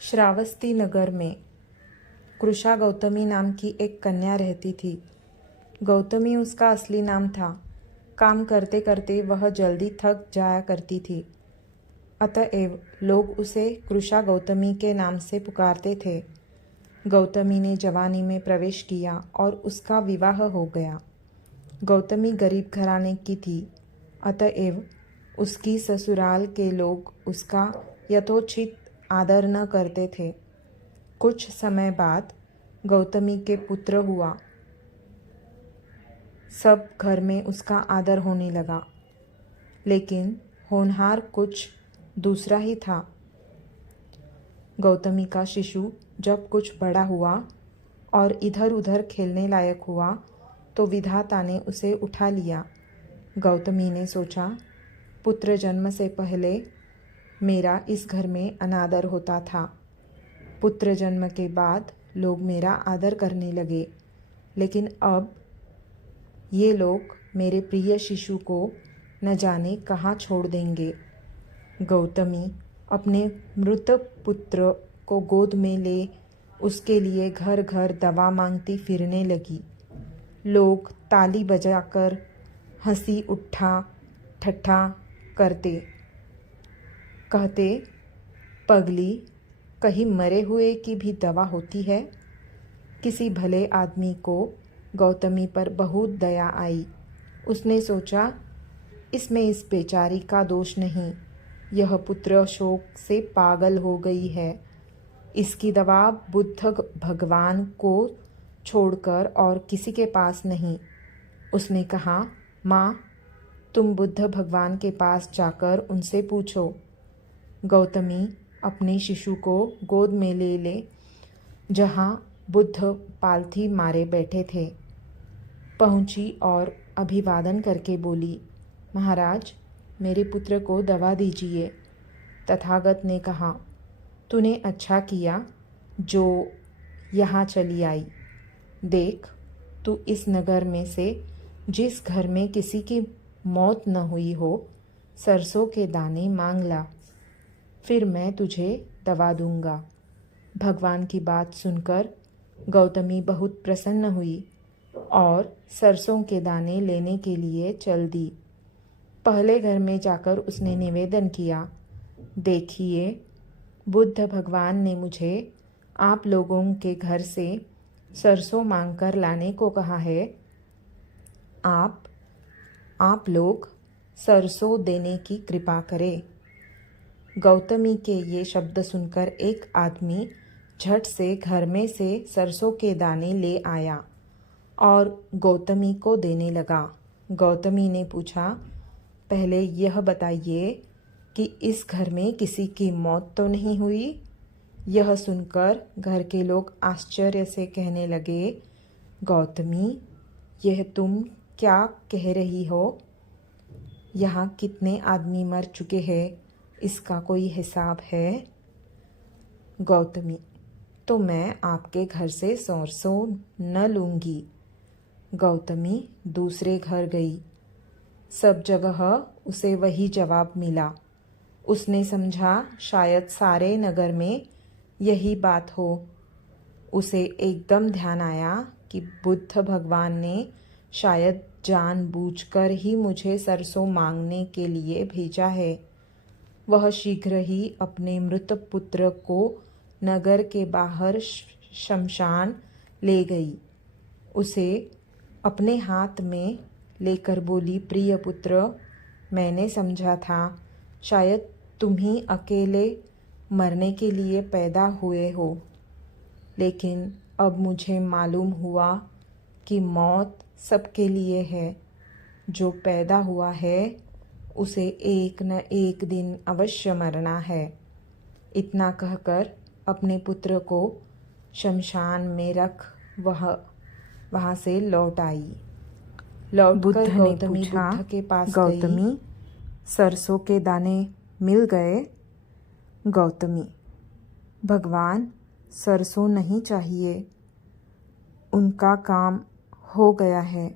श्रावस्ती नगर में कृषा गौतमी नाम की एक कन्या रहती थी। गौतमी उसका असली नाम था। काम करते करते वह जल्दी थक जाया करती थी, अतएव लोग उसे कृषा गौतमी के नाम से पुकारते थे। गौतमी ने जवानी में प्रवेश किया और उसका विवाह हो गया। गौतमी गरीब घराने की थी, अतएव उसकी ससुराल के लोग उसका यथोचित आदर न करते थे। कुछ समय बाद गौतमी के पुत्र हुआ। सब घर में उसका आदर होने लगा, लेकिन होनहार कुछ दूसरा ही था। गौतमी का शिशु जब कुछ बड़ा हुआ और इधर उधर खेलने लायक हुआ तो विधाता ने उसे उठा लिया। गौतमी ने सोचा, पुत्र जन्म से पहले मेरा इस घर में अनादर होता था। पुत्र जन्म के बाद लोग मेरा आदर करने लगे, लेकिन अब ये लोग मेरे प्रिय शिशु को न जाने कहाँ छोड़ देंगे। गौतमी अपने मृत पुत्र को गोद में ले उसके लिए घर घर दवा मांगती फिरने लगी। लोग ताली बजाकर हंसी उठा ठट्ठा करते, कहते, पगली, कहीं मरे हुए की भी दवा होती है। किसी भले आदमी को गौतमी पर बहुत दया आई। उसने सोचा, इसमें इस बेचारी का दोष नहीं, यह पुत्र शोक से पागल हो गई है। इसकी दवा बुद्ध भगवान को छोड़कर और किसी के पास नहीं। उसने कहा, माँ, तुम बुद्ध भगवान के पास जाकर उनसे पूछो। गौतमी अपने शिशु को गोद में ले जहाँ बुद्ध पालथी मारे बैठे थे पहुँची और अभिवादन करके बोली, महाराज, मेरे पुत्र को दवा दीजिए। तथागत ने कहा, तूने अच्छा किया जो यहाँ चली आई। देख, तू इस नगर में से जिस घर में किसी की मौत न हुई हो, सरसों के दाने मांग ला, फिर मैं तुझे दवा दूंगा। भगवान की बात सुनकर गौतमी बहुत प्रसन्न हुई और सरसों के दाने लेने के लिए चल दी। पहले घर में जाकर उसने निवेदन किया, देखिए, बुद्ध भगवान ने मुझे आप लोगों के घर से सरसों मांगकर लाने को कहा है। आप लोग सरसों देने की कृपा करें। गौतमी के ये शब्द सुनकर एक आदमी झट से घर में से सरसों के दाने ले आया और गौतमी को देने लगा। गौतमी ने पूछा, पहले यह बताइए कि इस घर में किसी की मौत तो नहीं हुई? यह सुनकर घर के लोग आश्चर्य से कहने लगे, गौतमी, यह तुम क्या कह रही हो? यहाँ कितने आदमी मर चुके हैं, इसका कोई हिसाब है? गौतमी, तो मैं आपके घर से सरसों न लूँगी। गौतमी दूसरे घर गई। सब जगह उसे वही जवाब मिला। उसने समझा शायद सारे नगर में यही बात हो। उसे एकदम ध्यान आया कि बुद्ध भगवान ने शायद जानबूझकर ही मुझे सरसों मांगने के लिए भेजा है। वह शीघ्र ही अपने मृत पुत्र को नगर के बाहर शमशान ले गई। उसे अपने हाथ में लेकर बोली, प्रिय पुत्र, मैंने समझा था शायद तुम ही अकेले मरने के लिए पैदा हुए हो, लेकिन अब मुझे मालूम हुआ कि मौत सबके लिए है। जो पैदा हुआ है उसे एक न एक दिन अवश्य मरना है। इतना कहकर अपने पुत्र को शमशान में रख वहाँ से लौट आई। लौटकर गौतमी बुद्ध के पास गई। सरसों के दाने मिल गए? गौतमी, भगवान, सरसों नहीं चाहिए, उनका काम हो गया है।